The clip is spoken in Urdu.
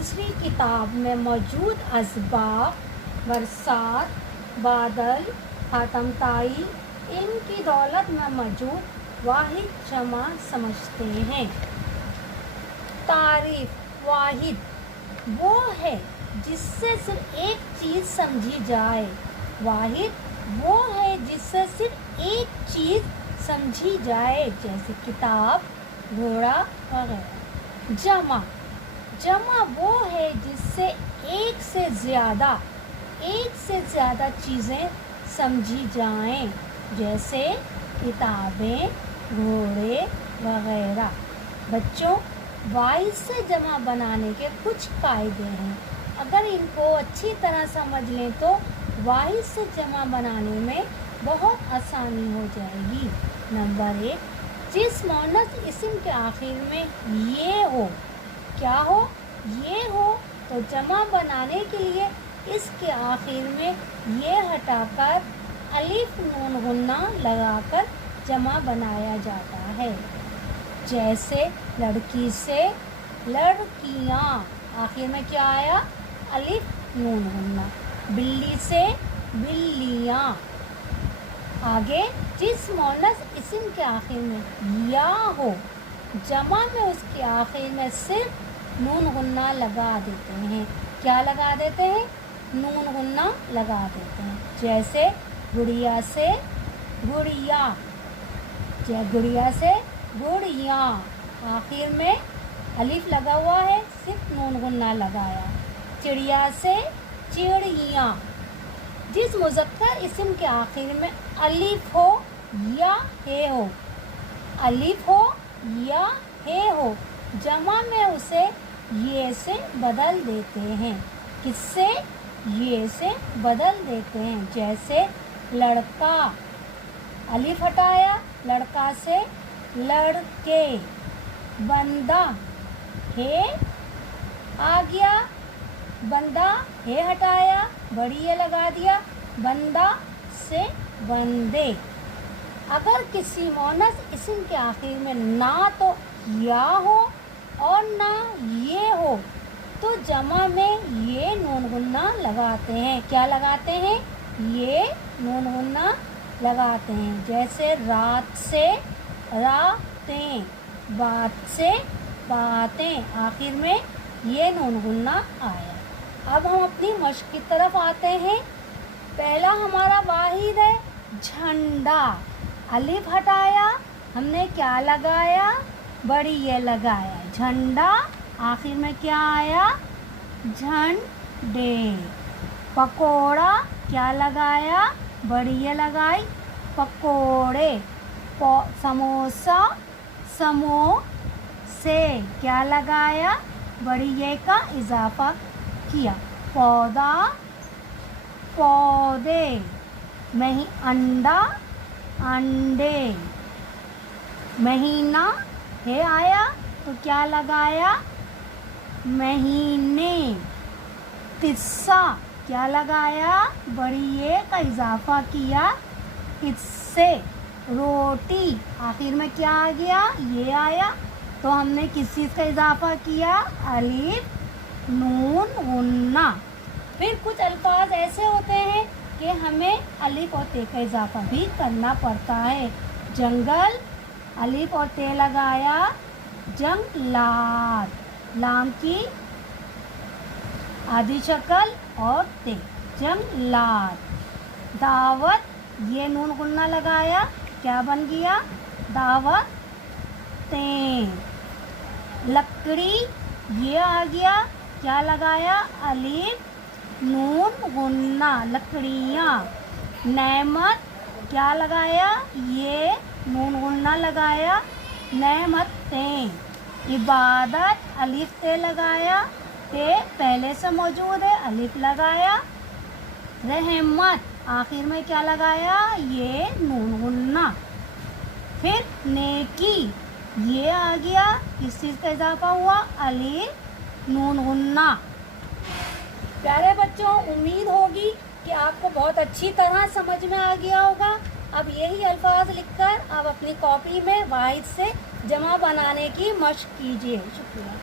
دوسری کتاب میں موجود اسباق، برسات، بادل، حاتم طائی ان کی دولت میں موجود واحد جمع سمجھتے ہیں۔ تعریف: واحد وہ ہے جس سے صرف ایک چیز سمجھی جائے۔ واحد وہ ہے جس سے صرف ایک چیز سمجھی جائے، جیسے کتاب، گھوڑا وغیرہ۔ جمع وہ ہے جس سے ایک سے زیادہ چیزیں سمجھی جائیں، جیسے کتابیں، گھوڑے وغیرہ۔ بچوں، واحد سے جمع بنانے کے کچھ قاعدے ہیں۔ اگر ان کو اچھی طرح سمجھ لیں تو واحد سے جمع بنانے میں بہت آسانی ہو جائے گی۔ نمبر 1، جس مؤنث اسم کے آخر میں یہ ہو، کیا ہو؟ یہ ہو، تو جمع بنانے کے لیے اس کے آخر میں یہ ہٹا کر الف نون غنہ لگا کر جمع بنایا جاتا ہے، جیسے لڑکی سے لڑکیاں، آخر میں کیا آیا؟ الف نون غنہ۔ بلی سے بلیاں۔ آگے، جس مؤنث اسم کے آخر میں یا ہو، جمع میں اس کے آخر میں صرف نون غنہ لگا دیتے ہیں۔ کیا لگا دیتے ہیں؟ نون غنہ لگا دیتے ہیں، جیسے گڑیا سے گڑیا، گڑیا سے گڑیاں، آخر میں الف لگا ہوا ہے، صرف نون غنہ لگایا۔ چڑیا سے چڑیاں۔ جس مذکر اسم کے آخر میں الف ہو یا ہے ہو، الف ہو یا ہے ہو، جمع میں اسے یہ سے بدل دیتے ہیں۔ کس سے؟ یہ سے بدل دیتے ہیں، جیسے لڑکا، الف ہٹایا، لڑکا سے لڑکے۔ بندہ، ہے آ گیا، بندہ، ہے ہٹایا، بڑی یہ لگا دیا، بندہ سے بندے۔ اگر کسی مؤنث اسم کے آخر میں نہ تو یا ہو اور نہ یہ ہو تو جمع میں یہ نون غنہ لگاتے ہیں۔ کیا لگاتے ہیں؟ یہ نون غنہ لگاتے ہیں، جیسے رات سے راتیں، بات سے باتیں، آخر میں یہ نون غنہ آیا۔ اب ہم اپنی مشق کی طرف آتے ہیں۔ پہلا ہمارا واحد ہے جھنڈا۔ الف ہٹایا، ہم نے کیا لگایا؟ بڑی یہ لگایا، جھنڈا، آخر میں کیا آیا؟ جھنڈے۔ پکوڑا، کیا لگایا؟ بڑی یہ لگائی، پکوڑے۔ سموسا، سموسے، کیا لگایا؟ بڑی یہ کا اضافہ کیا، پودا، پودے۔ انڈا، انڈے۔ مہینہ، ہے آیا تو کیا لگایا؟ مہینے۔ قصہ، کیا لگایا؟ بڑی یہ کا اضافہ کیا، قصے۔ روٹی، آخر میں کیا آ گیا؟ یہ آیا تو ہم نے کس چیز کا اضافہ کیا؟ الف نون غنہ۔ پھر کچھ الفاظ ایسے ہوتے ہیں کہ ہمیں الف اور تے کا اضافہ بھی کرنا پڑتا ہے۔ جنگل، الف اور تے لگایا، جنگلات، لام کی آدھی شکل اور تے، جنگلات۔ دعوت، یہ نون غنہ لگایا، کیا بن گیا؟ دعوتیں۔ لکڑی، یہ آ گیا، کیا لگایا؟ الف نون غنہ، لکڑیاں۔ نعمت، کیا لگایا؟ یہ نون غنہ لگایا، نعمتیں۔ عبادت، الف تے لگایا، تے پہلے سے موجود ہے، الف لگایا۔ رحمت، آخر میں کیا لگایا؟ یہ نون غنہ۔ پھر نیکی، یہ آ گیا، کس چیز کا اضافہ ہوا؟ الف نون غنہ۔ پیارے بچوں، امید ہوگی کہ آپ کو بہت اچھی طرح سمجھ میں آ گیا ہوگا۔ اب یہی الفاظ لکھ کر آپ اپنی کاپی میں واحد سے جمع بنانے کی مشق کیجیے۔ شکریہ۔